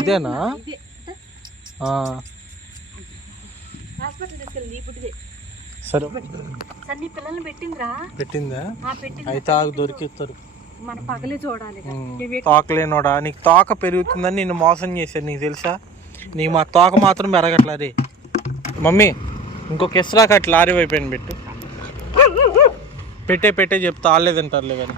ఇదేనా? సరే. పిల్లల్ని పెట్టిందిరా. పెట్టిందా? అయితే ఆగు దొరికిస్తారు. మన పగలే చూడాలి. ఇవి తోకలేనోడా? నీకు తోక పెరుగుతుందని నిన్ను మోసం చేశాను నీకు తెలుసా? నీకు మా తోక మాత్రం పెరగట్లా రే. మమ్మీ ఇంకొక ఇస్రాక అట్లా లారీ అయిపోయింది పెట్టు? పెట్టే పెట్టే చెప్తా ఆడలేదంటారులే కానీ.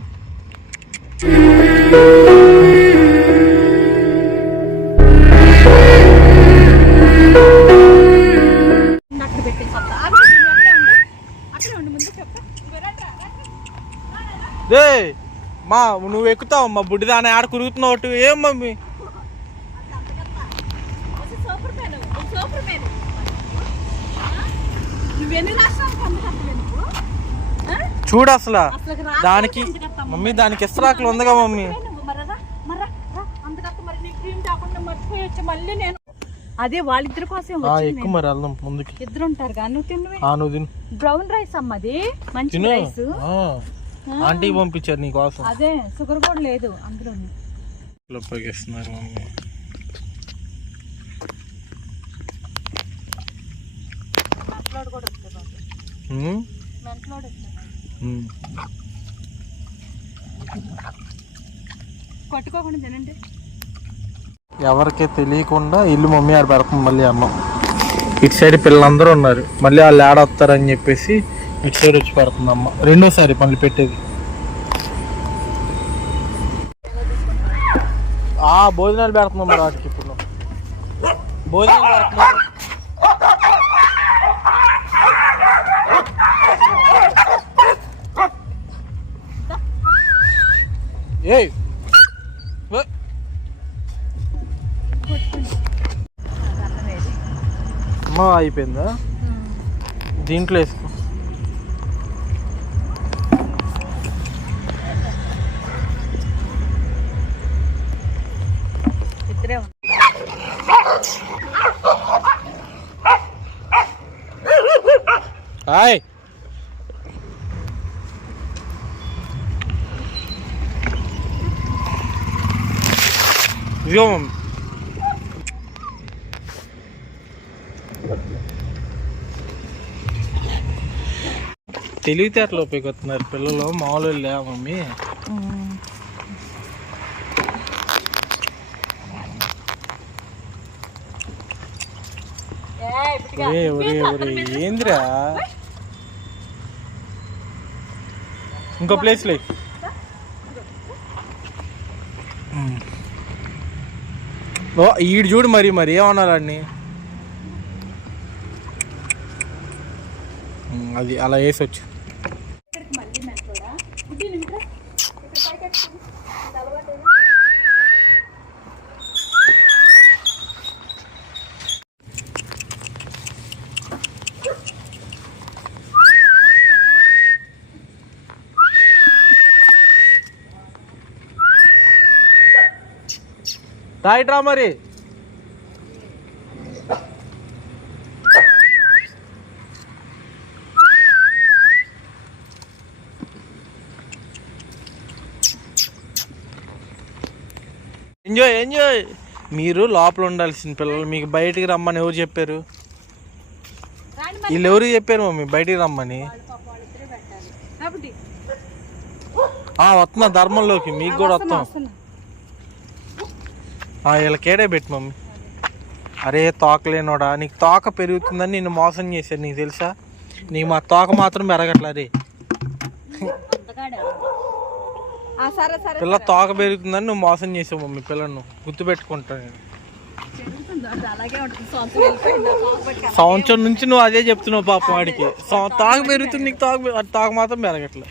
మా నువ్వు ఎక్కుతావు మా బుడ్డిదాన్ని ఆడ కురుగుతున్నావు. ఏం మమ్మీ? చూడు అసలు. దానికి మమ్మీ దానికి ఇస్రాకులు ఉందిగా మమ్మీ. అదే వాళ్ళిద్దరి కోసం ఎక్కువ మరి వెళ్దాం ముందుకి. ఇద్దరు ఉంటారు కానీ నువ్వు తిను. బ్రౌన్ రైస్ అమ్మది మంచి రైస్ ఆ. ఆంటీకి పంపించారు నీ కోసం అదే షుగర్ కూడా లేదు అందులో ఉపయోగిస్తున్నారు మమ్మీ. కొట్టుకోకుండా తినండి. ఎవరికి తెలియకుండా ఇల్లు మమ్మీ ఆడ పెడుతుంది మళ్ళీ అమ్మ ఇటు సైడ్ పిల్లలందరూ ఉన్నారు. మళ్ళీ వాళ్ళు ఆడ వస్తారని చెప్పేసి ఇటు సైడ్ వచ్చి పెడుతుంది అమ్మ రెండోసారి మళ్ళీ పెట్టేది. ఆ భోజనాలు పెడుతున్నాం మరి వాటికి ఇప్పుడు భోజనాలు పెడుతున్నాం. వేసి అమ్మ అయిపోయిందా దీంట్లో వేసుకో. ఇద్దరే ఉన్నారు. హాయ్ ఇదిగో మమ్మీ తెలివితేటలు ఉపయోగిస్తున్నారు పిల్లలు మామూలు లే మమ్మీ? ఒరే ఒరే ఒరే ఏందిరా? ఇంకో ప్లేస్ లే. ఓ ఈడు చూడు మరి మరి ఏమన్నారండి అది అలా వేసొచ్చు రైట్ రా మరి. ఎంజాయ్ ఎంజాయ్ మీరు లోపల ఉండాల్సిన పిల్లలు మీకు బయటికి రమ్మని ఎవరు చెప్పారు. వీళ్ళు ఎవరు చెప్పారు మమ్మీ? బయటికి రమ్మని. వస్తున్నా ధర్మంలోకి మీకు కూడా వస్తాం. ఆ, వీళ్ళకేడే పెట్టు మమ్మీ. అరే తోకలేనోడా. నీకు తోక పెరుగుతుందని నిన్ను మోసం చేశాను నీకు తెలుసా? నీకు మా తోక మాత్రం పెరగట్లా పిల్ల తోక పెరుగుతుందని నువ్వు మోసం చేసావు మమ్మీ పిల్లను. గుర్తుపెట్టుకుంటా నేను. సంవత్సరం నుంచి నువ్వు అదే చెప్తున్నావు పాప వాడికి. తోక పెరుగుతుంది నీకు తోక తోక మాత్రం పెరగట్లే.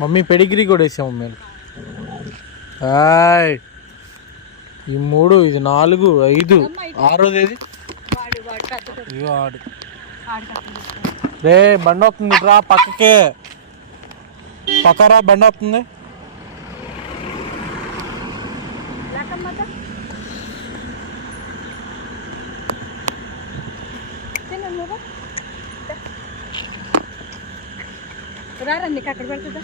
మమ్మీ పెడిగ్రీ కూడా వేసాము మేము. హాయ్ ఈ మూడు ఇది నాలుగు ఐదు. ఆరోది ఏది ఆడు. రే బండి వస్తుంది రా పక్కకే. పక్కరా బండి వస్తుంది లేకమ్మా తిను నువ్వు రారా నీకు అక్కడ పెడుతుందా?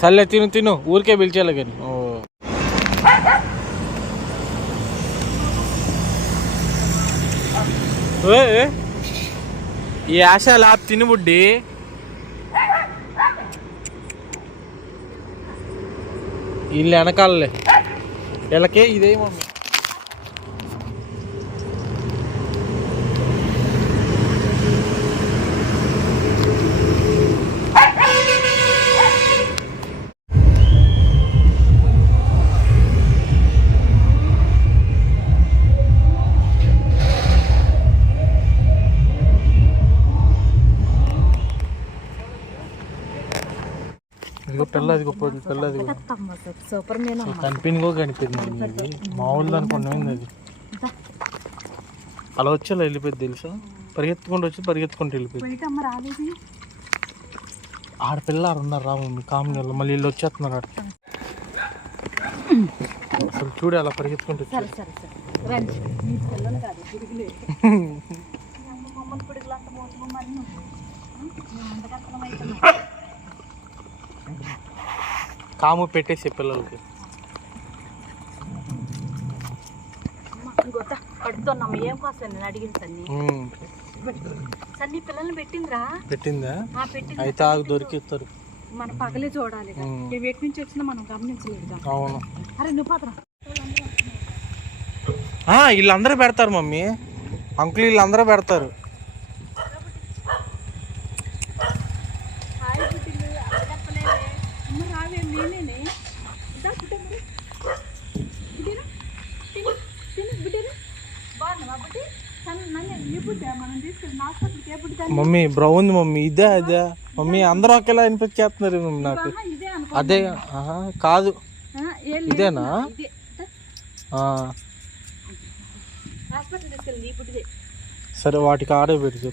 సర్లే తిను తిను. ఊరికే పిలిచేయాలి కానీ. ఓ. ఈ ఆశ లాప్ తినుబుడ్డి. వీళ్ళు వెనకాలలే. వీళ్ళకే ఇదేమో మమ్మీ ఇదిగో పిల్ల అదిగో పోదు పిల్ల అదిగో సూపర్ నేను కనిపించిందో కనిపించింది ఇది. మామూలు అనుకున్నాం అది? అలా వచ్చి అలా వెళ్ళిపోయింది తెలుసా? పరిగెత్తుకుంటూ వచ్చి పరిగెత్తుకుంటూ వెళ్ళిపోయింది. బయట అమ్మ రాలేదు ఆడపిల్ల ఆడ ఉన్నారు రా మమ్మీ కామ్గా మళ్ళీ వీళ్ళు వచ్చేస్తున్నారు ఆడ. అసలు చూడు అలా పరిగెత్తుకుంటూ సరే కాము పెట్టేసి పిల్లలకి. కడుతున్నాం ఏం కోసం నేను అడిగింది సన్ని. ఉమ్, సన్ని పిల్లల్ని పెట్టిందిరా? పెట్టిందా? అయితే దొరికిస్తారు. మన పగలే చూడాలి. ఇవి నుంచి వచ్చినా మనం గమనించలేదు అవును. అరే నువ్వు పాత్ర వీళ్ళందరూ పెడతారు మమ్మీ. అంకుల్ వీళ్ళందరూ పెడతారు. Mummy brown mummy. ఇదే అదే మమ్మీ అందరూ ఒకేలా అనిపించేస్తున్నారు మమ్మీ నాకు. అదే కాదు. ఇదేనా? సరే వాటికి ఆడే పెట్టి